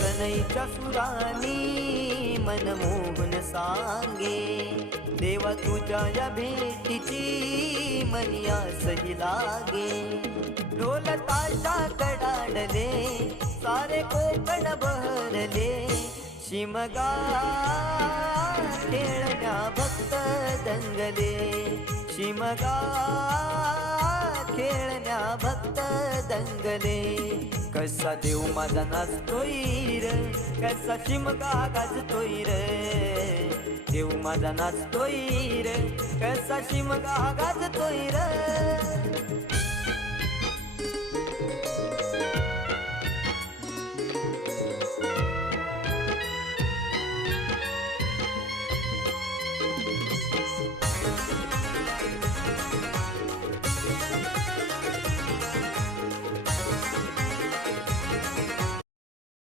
सनईच्या सुरानी मनमोहन सांगे, देवा तुझ्या या भेटीची मनी आसही लागे. ढोल ताशा कडाडले सारे कोकण बहरले, शिमगा खेळण्या भक्त दंगले, शिमगा खेळण्या भक्त दंगले. कसा देव माझा नाचतोय र, कसा शिमगा गाजतोय र, देव माझा नाचतोय र, कसा शिमगा गाजतोय र.